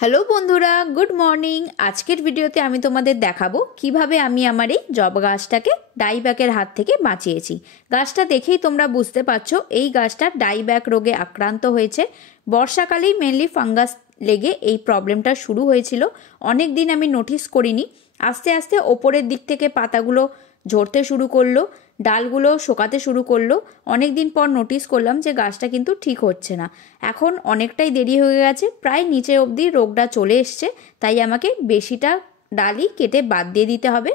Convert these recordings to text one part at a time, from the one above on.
Hello বন্ধুরা, good morning. আজকের ভিডিওতে আমি তোমাদের দেখাবো কিভাবে আমি আমার এই জবা গাছটাকে ডাইব্যাকের হাত থেকে বাঁচিয়েছি। গাছটা দেখেই তোমরা বুঝতে পারছো এই গাছটা ডাইব্যাক রোগে আক্রান্ত হয়েছে। বর্ষাকালেই মেনলি ফাঙ্গাস লেগে এই প্রবলেমটা শুরু হয়েছিল। অনেক দিন আমি নোটিস করিনি, আস্তে আস্তে ওপরের দিক থেকে পাতাগুলো ঝরতে শুরু করলো, ডালগুলো শোকাতে শুরু করলো। অনেক দিন পর নোটিস করলাম যে গাছটা কিন্তু ঠিক হচ্ছে না। এখন অনেকটাই দেরি হয়ে গেছে, প্রায় নিচে অবধি রোগটা চলে এসছে। তাই আমাকে বেশিটা ডালই কেটে বাদ দিয়ে দিতে হবে।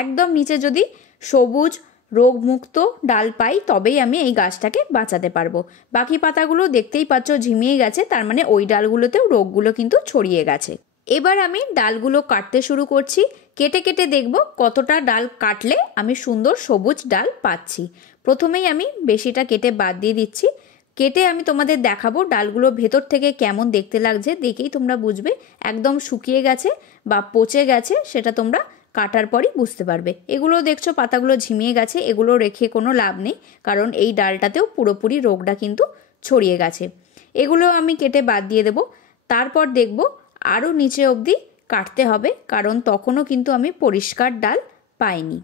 একদম নিচে যদি সবুজ রোগমুক্ত ডাল পাই তবেই আমি এই গাছটাকে বাঁচাতে পারবো। বাকি পাতাগুলো দেখতেই পাচ্ছ ঝিমিয়ে গেছে, তার মানে ওই ডালগুলোতেও রোগগুলো কিন্তু ছড়িয়ে গেছে। এবার আমি ডালগুলো কাটতে শুরু করছি। কেটে কেটে দেখব কতটা ডাল কাটলে আমি সুন্দর সবুজ ডাল পাচ্ছি। প্রথমেই আমি বেশিটা কেটে বাদ দিয়ে দিচ্ছি। কেটে আমি তোমাদের দেখাবো ডালগুলো ভেতর থেকে কেমন দেখতে লাগছে। দেখেই তোমরা বুঝবে একদম শুকিয়ে গেছে বা পচে গেছে, সেটা তোমরা কাটার পরই বুঝতে পারবে। এগুলো দেখছো পাতাগুলো ঝিমিয়ে গেছে, এগুলো রেখে কোনো লাভ নেই, কারণ এই ডালটাতেও পুরোপুরি রোগটা কিন্তু ছড়িয়ে গেছে। এগুলো আমি কেটে বাদ দিয়ে দেবো। তারপর দেখব আরও নিচে অবধি কাটতে হবে, কারণ তখনও কিন্তু আমি পরিষ্কার ডাল পাইনি।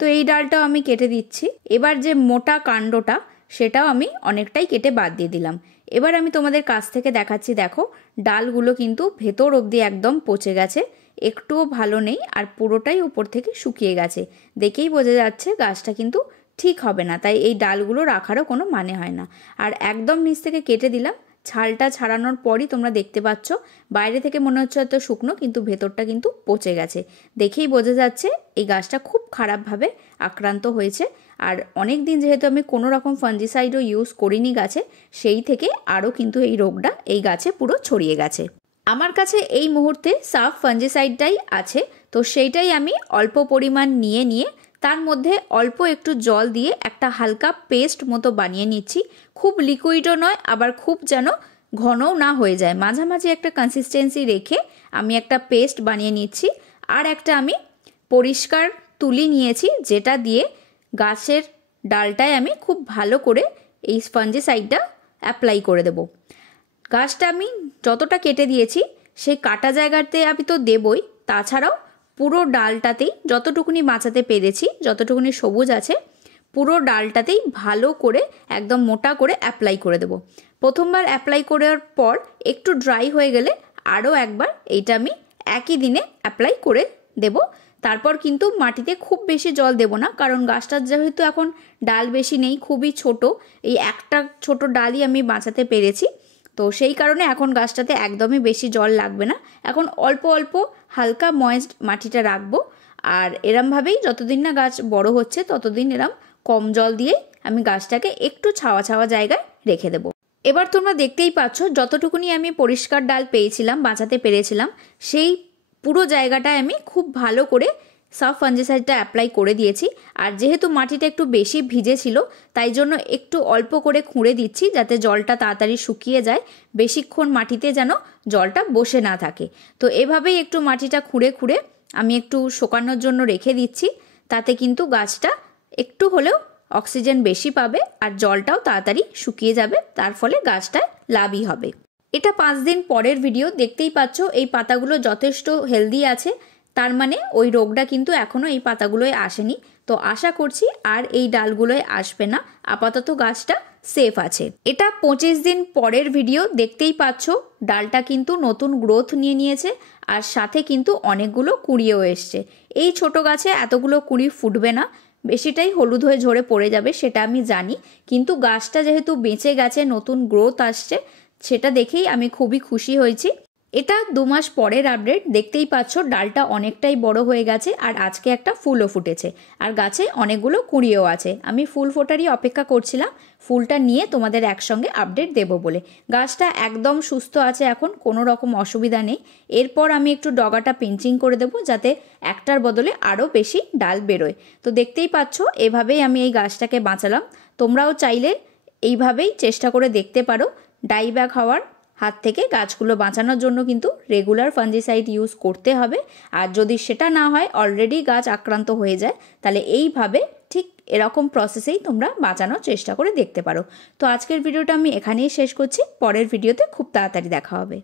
তো এই ডালটাও আমি কেটে দিচ্ছি। এবার যে মোটা কাণ্ডটা সেটাও আমি অনেকটাই কেটে বাদ দিয়ে দিলাম। এবার আমি তোমাদের কাছ থেকে দেখাচ্ছি, দেখো ডালগুলো কিন্তু ভেতর অবধি একদম পচে গেছে, একটুও ভালো নেই, আর পুরোটাই উপর থেকে শুকিয়ে গেছে। দেখেই বোঝা যাচ্ছে গাছটা কিন্তু ঠিক হবে না, তাই এই ডালগুলো রাখারও কোনো মানে হয় না। আর একদম নিচ থেকে কেটে দিলাম। ছালটা ছাড়ানোর পরই তোমরা দেখতে পাচ্ছ বাইরে থেকে মনে হচ্ছে হয়তো শুকনো, কিন্তু ভেতরটা কিন্তু পচে গেছে। দেখেই বোঝা যাচ্ছে এই গাছটা খুব খারাপভাবে আক্রান্ত হয়েছে। আর অনেক দিন যেহেতু আমি কোনো রকম ফাঞ্জিসাইডও ইউজ করিনি গাছে, সেই থেকে আরও কিন্তু এই রোগটা এই গাছে পুরো ছড়িয়ে গেছে। আমার কাছে এই মুহূর্তে সাফ ফাঞ্জিসাইডটাই আছে, তো সেইটাই আমি অল্প পরিমাণ নিয়ে তার মধ্যে অল্প একটু জল দিয়ে একটা হালকা পেস্ট মতো বানিয়ে নিচ্ছি। খুব লিকুইডও নয়, আবার খুব যেন ঘনও না হয়ে যায়, মাঝামাঝি একটা কনসিস্টেন্সি রেখে আমি একটা পেস্ট বানিয়ে নিচ্ছি। আর একটা আমি পরিষ্কার তুলি নিয়েছি, যেটা দিয়ে গাছের ডালটায় আমি খুব ভালো করে এই ফাঞ্জিসাইডটা অ্যাপ্লাই করে দেব। গাছটা আমি যতটা কেটে দিয়েছি সেই কাটা জায়গাতে আমি তো দেবই, তাছাড়াও পুরো ডালটাতেই যতটুকুনি বাঁচাতে পেরেছি, যতটুকুনি সবুজ আছে পুরো ডালটাতেই ভালো করে একদম মোটা করে অ্যাপ্লাই করে দেব। প্রথমবার অ্যাপ্লাই করার পর একটু ড্রাই হয়ে গেলে আরও একবার এইটা আমি একই দিনে অ্যাপ্লাই করে দেব। তারপর কিন্তু মাটিতে খুব বেশি জল দেব না, কারণ গাছটার যেহেতু এখন ডাল বেশি নেই, খুবই ছোট, এই একটা ছোট ডালই আমি বাঁচাতে পেরেছি। তো সেই কারণে এখন গাছটাতে একদমই বেশি জল লাগবে না। এখন অল্প অল্প হালকা ময়েস্ট মাটিটা রাখবো। আর এরমভাবেই যতদিন না গাছ বড় হচ্ছে ততদিন এরম কম জল দিয়েই আমি গাছটাকে একটু ছাওয়া ছাওয়া জায়গায় রেখে দেবো। এবার তোমরা দেখতেই পাচ্ছ যতটুকুনি আমি পরিষ্কার ডাল পেয়েছিলাম, বাঁচাতে পেরেছিলাম, সেই পুরো জায়গাটায় আমি খুব ভালো করে সাফ ফাঞ্জিসাইডটা অ্যাপ্লাই করে দিয়েছি। আর যেহেতু মাটিটা একটু বেশি ভিজে ছিল, তাই জন্য একটু অল্প করে খুঁড়ে দিচ্ছি, যাতে জলটা তাড়াতাড়ি শুকিয়ে যায়, বেশিক্ষণ মাটিতে যেন জলটা বসে না থাকে। তো এভাবেই একটু মাটিটা খুঁড়ে খুঁড়ে আমি একটু শুকানোর জন্য রেখে দিচ্ছি। তাতে কিন্তু গাছটা একটু হলেও অক্সিজেন বেশি পাবে আর জলটাও তাড়াতাড়ি শুকিয়ে যাবে, তার ফলে গাছটায় লাভই হবে। এটা 5 দিন পরের ভিডিও। দেখতেই পাচ্ছ এই পাতাগুলো যথেষ্ট হেলদি আছে, তার মানে ওই রোগটা কিন্তু এখনও এই পাতাগুলোয় আসেনি। তো আশা করছি আর এই ডালগুলোয় আসবে না, আপাতত গাছটা সেফ আছে। এটা 25 দিন পরের ভিডিও। দেখতেই পাচ্ছ ডালটা কিন্তু নতুন গ্রোথ নিয়ে নিয়েছে, আর সাথে কিন্তু অনেকগুলো কুঁড়িও এসছে। এই ছোট গাছে এতগুলো কুঁড়ি ফুটবে না, বেশিটাই হলুদ হয়ে ঝরে পড়ে যাবে, সেটা আমি জানি, কিন্তু গাছটা যেহেতু বেঁচে গেছে, নতুন গ্রোথ আসছে, সেটা দেখেই আমি খুবই খুশি হয়েছি। এটা 2 মাস পরের আপডেট। দেখতেই পাচ্ছ ডালটা অনেকটাই বড় হয়ে গেছে, আর আজকে একটা ফুলও ফুটেছে, আর গাছে অনেকগুলো কুঁড়িও আছে। আমি ফুল ফোটারই অপেক্ষা করছিলাম, ফুলটা নিয়ে তোমাদের একসঙ্গে আপডেট দেব বলে। গাছটা একদম সুস্থ আছে, এখন কোনো রকম অসুবিধা নেই। এরপর আমি একটু ডগাটা পিঞ্চিং করে দেবো, যাতে একটার বদলে আরও বেশি ডাল বেরোয়। তো দেখতেই পাচ্ছ এভাবেই আমি এই গাছটাকে বাঁচালাম। তোমরাও চাইলে এইভাবেই চেষ্টা করে দেখতে পারো। ডাইব্যাক হওয়ার হাত থেকে গাছগুলো বাঁচানোর জন্য কিন্তু রেগুলার ফাঞ্জিসাইড ইউজ করতে হবে। আর যদি সেটা না হয়, অলরেডি গাছ আক্রান্ত হয়ে যায়, তাহলে এইভাবে ঠিক এরকম প্রসেসেই তোমরা বাঁচানোর চেষ্টা করে দেখতে পারো। তো আজকের ভিডিওটা আমি এখানেই শেষ করছি, পরের ভিডিওতে খুব তাড়াতাড়ি দেখা হবে।